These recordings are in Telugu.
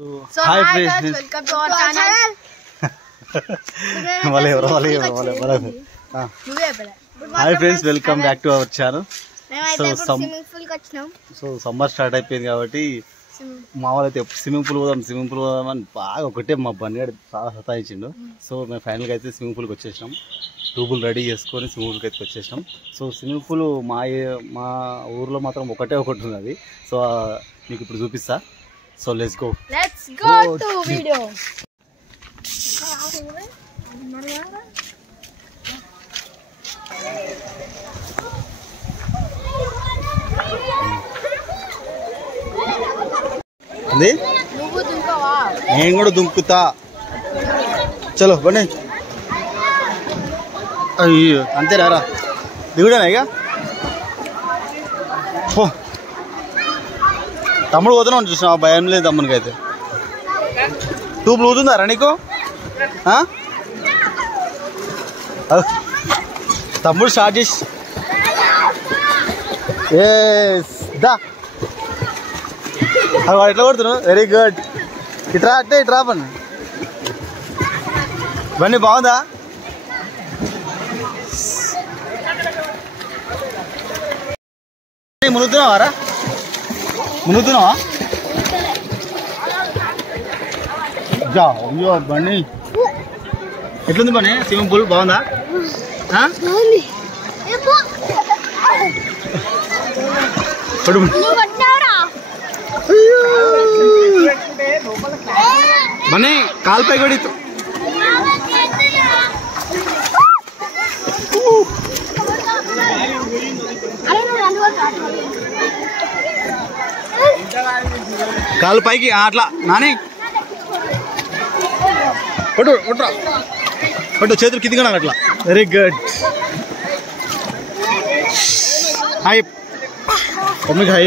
So hi friends, welcome to our channel. Hi friends, welcome back to our channel. So summer start అయిపోయింది కాబట్టి మామూలు అయితే స్విమ్మింగ్ పూల్ పోదాం అని బాగా ఒకటే మా బండి చాలా సతాయించిండు. సో మేము ఫైనల్గా అయితే స్విమ్మింగ్ పూల్కి వచ్చేసినాం. ట్యూబులు రెడీ చేసుకొని స్విమ్మింగ్ పూల్కి అయితే వచ్చేసినాం. సో స్విమ్మింగ్ పూల్ మా ఊర్లో మాత్రం ఒకటే ఒకటి ఉన్నది. సో మీకు ఇప్పుడు చూపిస్తా. So let's go to video. నేను కూడా దుంకుతా. చలో బండి. అయ్యో అంతేనారా దిగుడేనా ఇక తమ్ముడు పోతున్నావు చూసినా భయం లేదు తమ్మునికి అయితే. ట్యూబ్ లూజుందారా నీకు? తమ్ముడు స్టార్ట్ చేసి దా ఎట్లా కొడుతున్నావు? Very good. ఇట్రా అంటే ఇట్రా పని బండి బాగుందా? మునుగుతున్నావారా? మునుగుతున్నావా? అయ్యో బండి ఎట్లుంది బండి? స్విమ్మింగ్ పూల్ బాగుందా? బండి కాలుపై కొడి. కాలు పైకి అట్లా నాని కొట్టు కొట్టురా కొట్టు చేతులు కిందిగా అట్లా. Very good. హాయ్ మమ్మీకి హాయ్.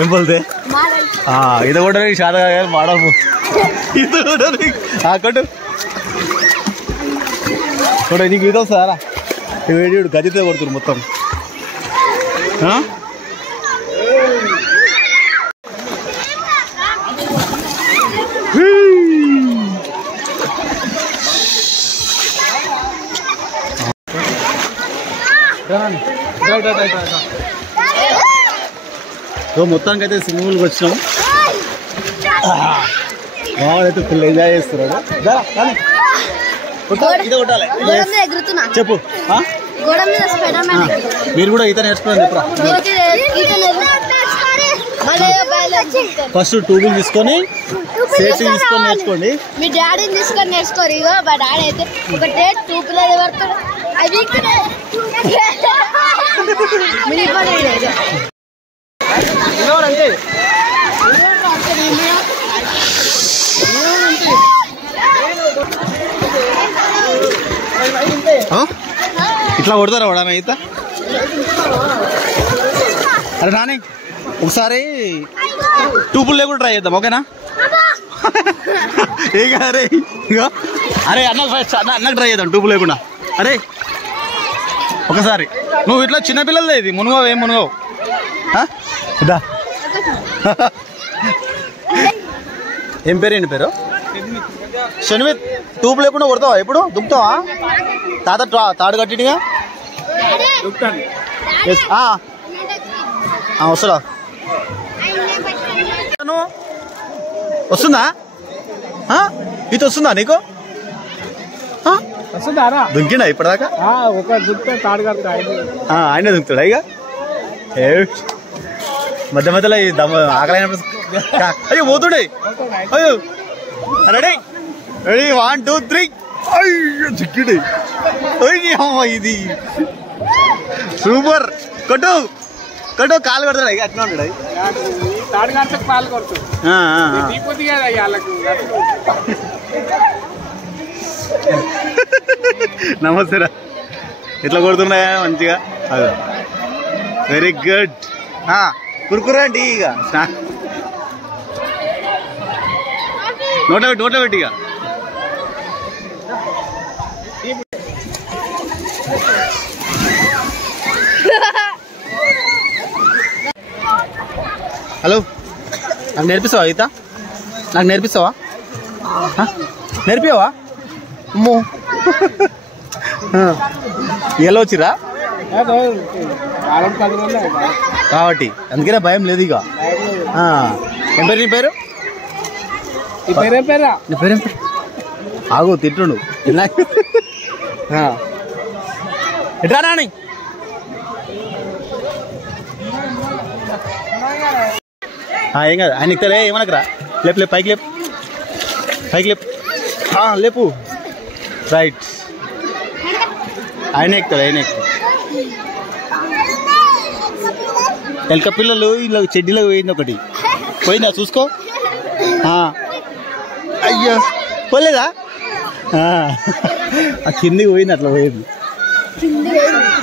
ఏం బోల్తే ఇది కూడా చాలా మాడము. ఇది కూడా కొట్టు కొట్టు. నీకు ఇది వస్తుందా? వేడి గదితో కొడుతురు మొత్తం. సో మొత్తానికి అయితే స్విమ్మింగ్ పూల్కి వచ్చినాం. మావాడైతే ఫుల్ ఎంజాయ్ చేస్తున్నాడు. చెప్పు మీరు కూడా ఈత నేర్చుకోండి. ఫస్ట్ ట్యూబులు తీసుకొని సేఫ్టీ తీసుకొని నేర్చుకోండి. మీ డాడీని తీసుకొని నేర్చుకోరు. ఇగో మా డాడీ అయితే ఒకటే ట్యూబ్లో పడతాడు. అది ఇట్లా కొడతారా వాడన ఈత? అరే నాని ఒకసారి ట్యూబుల్ లేకుండా ట్రై చేద్దాం, ఓకేనా? ఏ అరే అరే అన్నకు ట్రై చేద్దాం ట్యూబ్ లేకుండా. అరే ఒకసారి నువ్వు ఇట్లా చిన్నపిల్లలే ఇది మునుగవు, ఏం మునుగవు. ఏం పేరు? ఏంటి పేరు? శనివిత్. ట్యూబ్ లేకుండా కొడతావా? ఎప్పుడు దుక్కుతావా? తాత తాడు కట్టిగా వస్తుందా? వస్తుందా? ఇది వస్తుందా నీకు? దుంకినా ఇప్పటిదాకా? ఆయన దుంకుతాడా ఇక? మధ్య మధ్యలో ఈ దమ్మ ఆకలైనప్పుడు అయ్యో పోతుండే. అయ్యో రెడీ రెడీ 1 2 3. అయ్యో చిక్కిడి. ఇది సూపర్. కొట్టు కొట్టు. కాలు కొడతాడు ఇక అట్లా ఉంటాడు. నమస్తేరా. ఇట్లా కొడుతున్నాయా మంచిగా? Very good. కురుకురా అండి ఇక నోట పెట్టి ఇక. హలో, నాకు నేర్పిస్తావా ఈత? నాకు నేర్పిస్తావా? నేర్పియావా? అమ్మో ఎలా వచ్చిరా కాబట్టి అందుకనే భయం లేదు ఇక. ఏం పేరు నీ పేరు? నీ పేరేం పేరు? ఆగు తిట్టుండు ఎట్రా రాని. ఏం కాదు, ఆయన ఎక్కుతలే ఏమనకరా. లేపు లేపు పైకి లేపు, పైకి లేపు, లేపు. రైట్, ఆయన ఎక్కుతాడు, ఆయన ఎక్కుతాడు. ఎలక పిల్లలు ఇలా చెడ్డీలో పోయింది ఒకటి, పోయిందా చూసుకో. అయ్యో పోలేదా? కిందికి పోయింది, అట్లా పోయింది,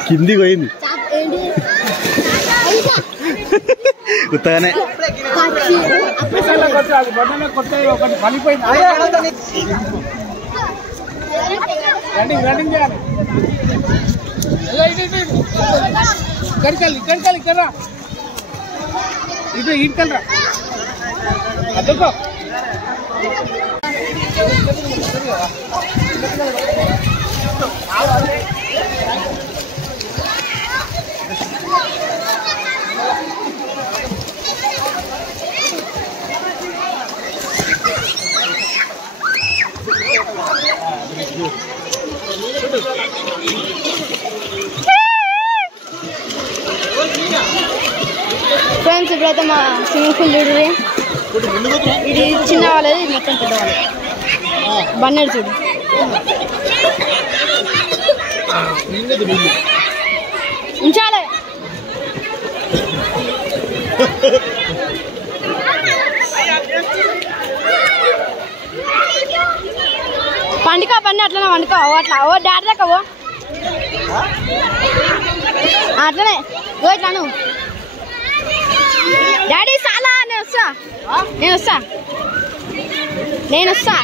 కిందికి పోయింది ఉత్తగానే. ఇది ఇంకల్రా అదొక ఫ్రెండ్స్ ఇప్పుడైతే మా స్విమ్మింగ్ పూల్ చూడు, ఇది చిన్న వాళ్ళది, ఇది మొత్తం పెద్దవాళ్ళు. బన్నెడు చూడు, ఉంచాలి. పండుగ పని అట్లనే వండుకో, అట్లా ఓ డాడీ దాకా ఓ అట్లనే ఓ ఇట్లాను. డాడీ చాలా, నేను వస్తా, నేను వస్తా, నేను వస్తా.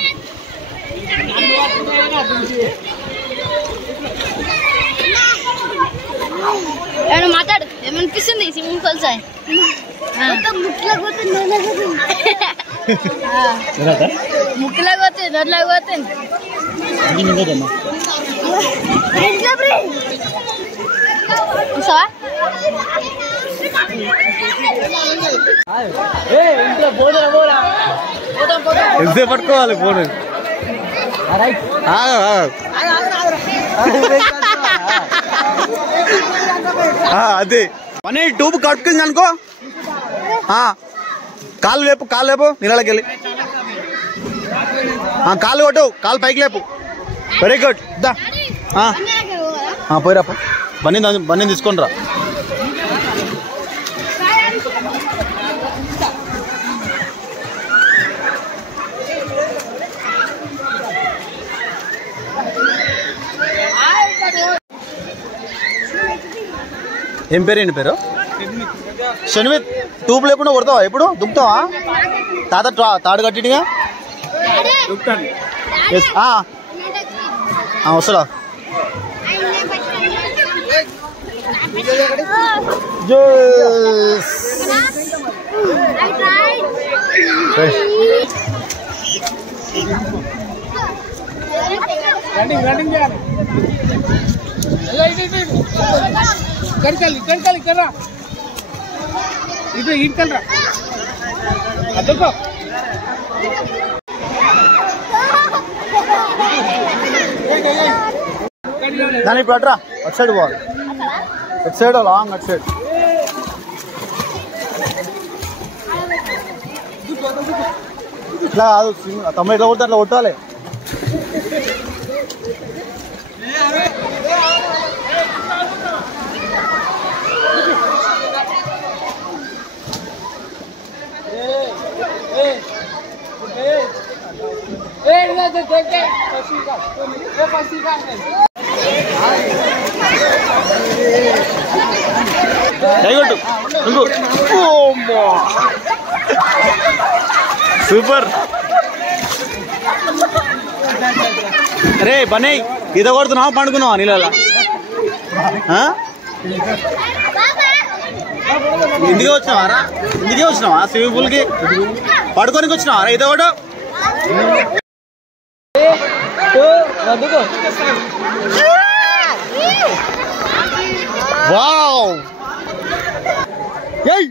ఏమైనా మాట్లాడు, ఏమనిపిస్తుంది స్విమ్మింగ్ పూల్ సార్? ముక్కులో పోతుంది, ముక్కులో పోతుంది, నోట్లో పోతుంది. ఎంతసేపు పట్టుకోవాలి ఫోన్? అదే పని ట్యూబ్ కట్టుకుంది అనుకో, కాలు లేపు, కాలు లేపు, నీళ్ళకి వెళ్ళి కాలు కొట్టు, కాలు పైకి లేపు. వెరీ గుడ్, దా పోయిరా, బన్నీ తీసుకొని రా. ఏం పేరు, ఏంటి పేరు? షణ్మిత్. ట్యూబ్ లేకుండా కొడతావా? ఎప్పుడు దుక్కుతావా? తాత తాడు కట్టిగా వస్తాడా? ఇక్కడరా ఇది ఇంకల్రా అదొక దాని ఇప్పుడు అట్రా, అటు సైడ్ పోవాలి, అటు సైడ్ లాంగ్, అటు సైడ్. ఇట్లా కాదు, తమ్ముడు ఎట్లా కొడతా అట్లా కొట్టాలి. సూపర్. అరే బన్నీ, ఈత కొడుతున్నావా పండుకున్నావా నీళ్ళ? ఇందుకే వచ్చినావారా? ఇందుకే వచ్చినావా స్విమ్మింగ్ పూల్కి? పడుకోనికి వచ్చినావారా? ఇదో ఒకటి వావ్ ఏయ్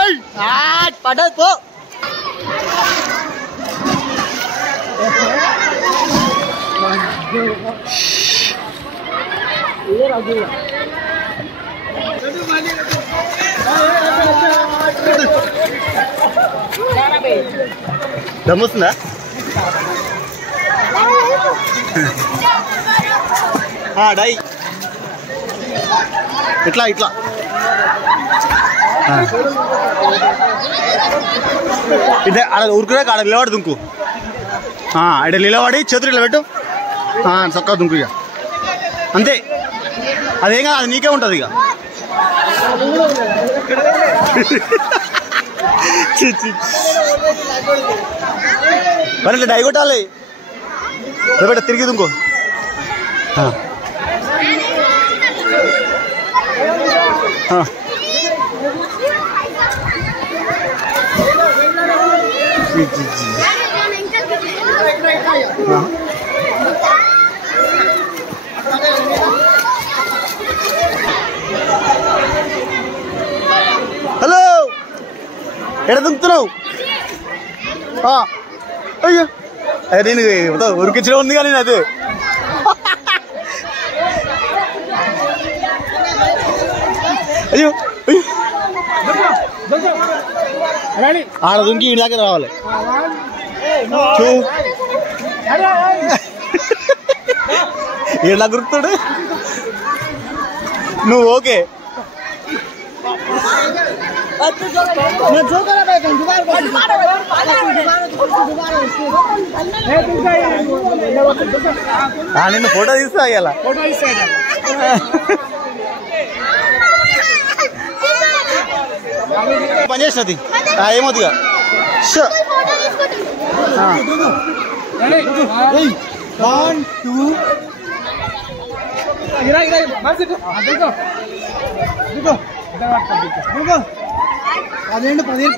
ఏయ్ పడదు పో. దమ్ముస్తుందా? డై ఇట్లా ఇట్లా ఇదే ఆడ ఊరుకునే ఆడ నిలబడి దుంకు. ఇక్కడ నిలబడి చేతులు ఇలా పెట్టు, చక్కగా దుంకు. ఇక అంతే, అదేం కాదు, అది నీకే ఉంటుంది. ఇక మరి ఇట్లా డై కొట్టాలి, పెట్ట తిరిగి దుంకో. హలో, ఎక్కడ దుంకుతున్నావు? అయ్యో నేను ఉరికించడం ఉంది కానీ అది అయ్యో ఆడ దుంకి ఈ దాకా రావాలి. ఇలా గుర్తుడు నువ్వు. ఓకే నిన్ను ఫోటో తీస్తా అయ్యాల. పని చేసినది ఏమవుతుందిగా. అదేంటి 15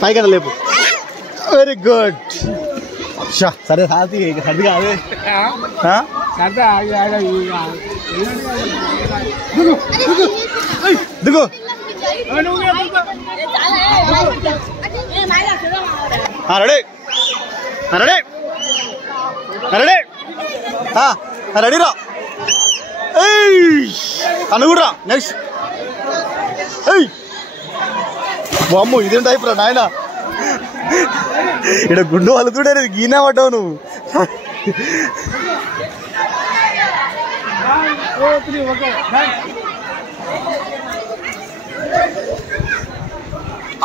పైకి లేపు. Very good. సరే సాతి సర్ది కాదు. దిగు రెడీ రెడీ రెడీ రెడీ రా. అనుగురా నెక్స్ట్. బామ్మ ఇదేం టైప్ రా నాయన. ఇక్కడ గుండు వలుతుండే గీనే పడ్డావు నువ్వు.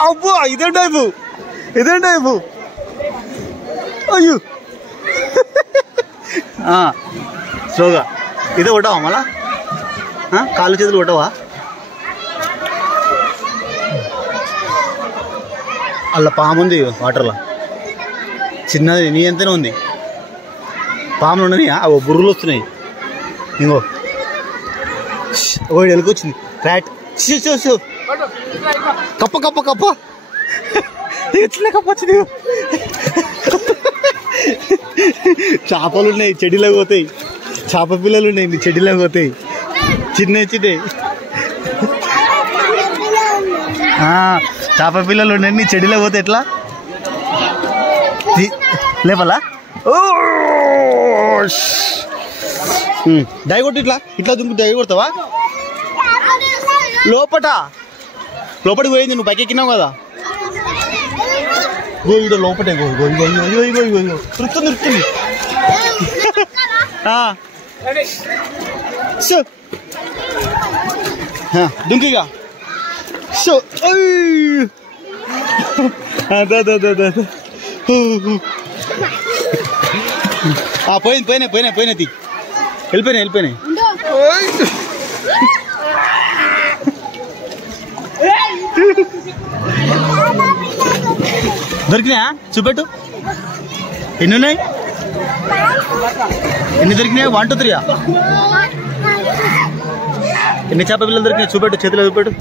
అబ్బో ఇదేం టైపు, ఇదేం టైపు. అయ్యో స్లోగా ఇదే కొట్టావా మళ్ళా? కాళ్ళు చేతులు కొట్టవా? అలా పాము ఉంది వాటర్లో, చిన్నది. నీ ఎంతనే ఉంది. పాములు ఉన్నాయి, అవి బుర్రులు వస్తున్నాయి. ఇంకో ఒకటి ఎలుకొచ్చింది. ర్యాట్. కప్ప కప్ప కప్ప ఎట్లా కప్ప వచ్చింది. చేపలు ఉన్నాయి, చెడిలోకి పోతాయి. చేప పిల్లలు ఉన్నాయి, చెడిలోకి పోతాయి. చిన్న చిన్నవి చేప పిల్లలు ఉన్నాయి, నీ చెడిలో పోతే ఎట్లా లేపలా? డై కొట్టి ఇట్లా ఇట్లా దుంకు డై కొడతావా? లోపలికి పోయింది, నువ్వు పైకి ఎక్కినావు కదా. గోయిడ లోపటే నృత్తుంది. దుంకిగా పోయినాయి వెళ్ళిపోయినాయి దొరికినాయా చూపెట్టు ఎన్ని ఉన్నాయి ఎన్ని దొరికినాయి 1 2 3 ఎన్ని చేప పిల్లలు దొరికినాయి చూపెట్టు చేతిలో చూపెట్టు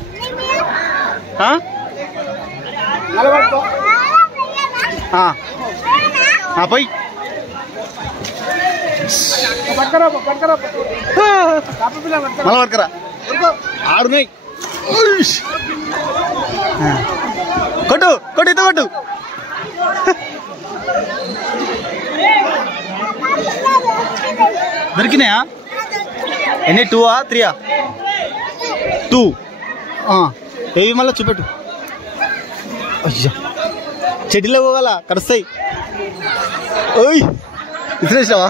పోయి మళ్ళా పట్టుకరా 6 ఉన్నాయి కొట్టు ఇత కొట్టు దొరికినాయా ఎన్ని 2 3 2 ఏవి మళ్ళీ చూపెట్టు అయ్యా చెట్టులో పోగల కరుస్తాయి ఓయ్ ఇసిరేసావా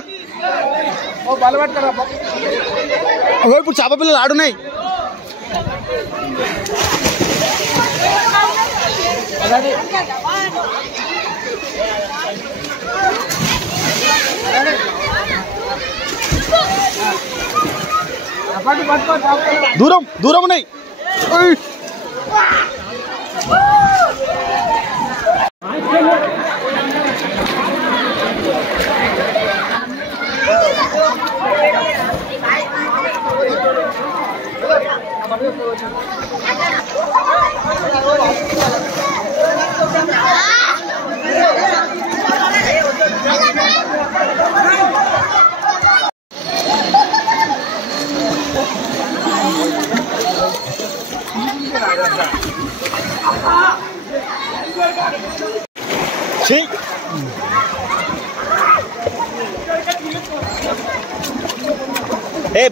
ఇప్పుడు చేప పిల్లలు ఆడున్నాయి దూరం ఉన్నాయి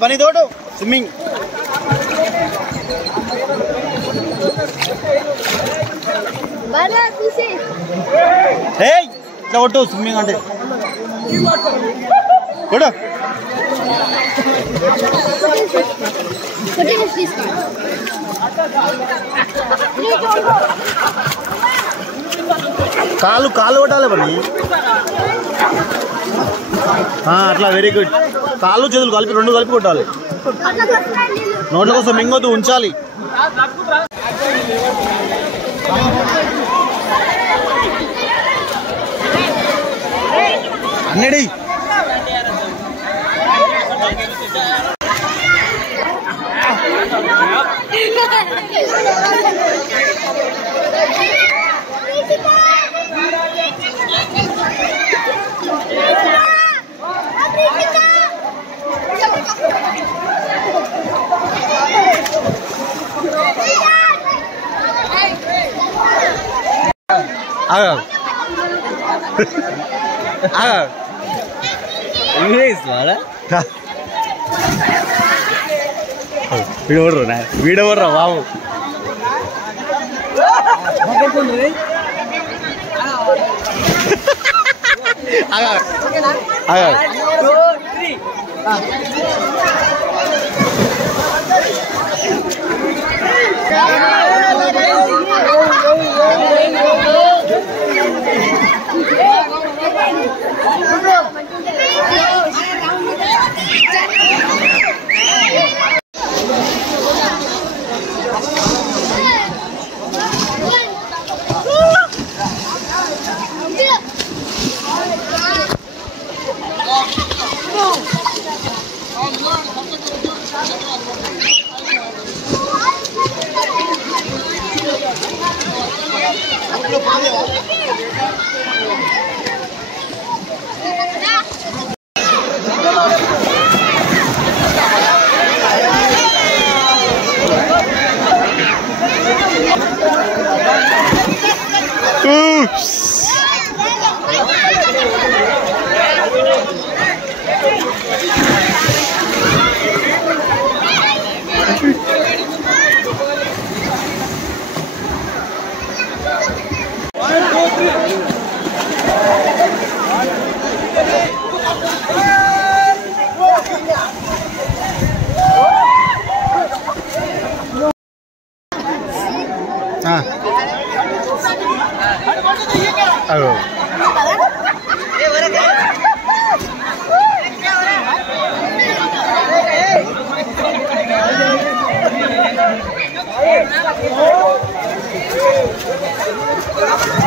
పని తోడు స్విమ్మింగ్ ఇట్లా కొట్టు స్విమ్మింగ్ అంటే కొడు కాళ్ళు కొట్టాలి పని అట్లా వెరీ గుడ్ కాళ్ళు చేతులు కలిపి 2 కలిపి కొట్టాలి నోట్ల కోసం మింగొద్దు ఉంచాలి అన్నడి వీడెవర్రా బాబు ఆ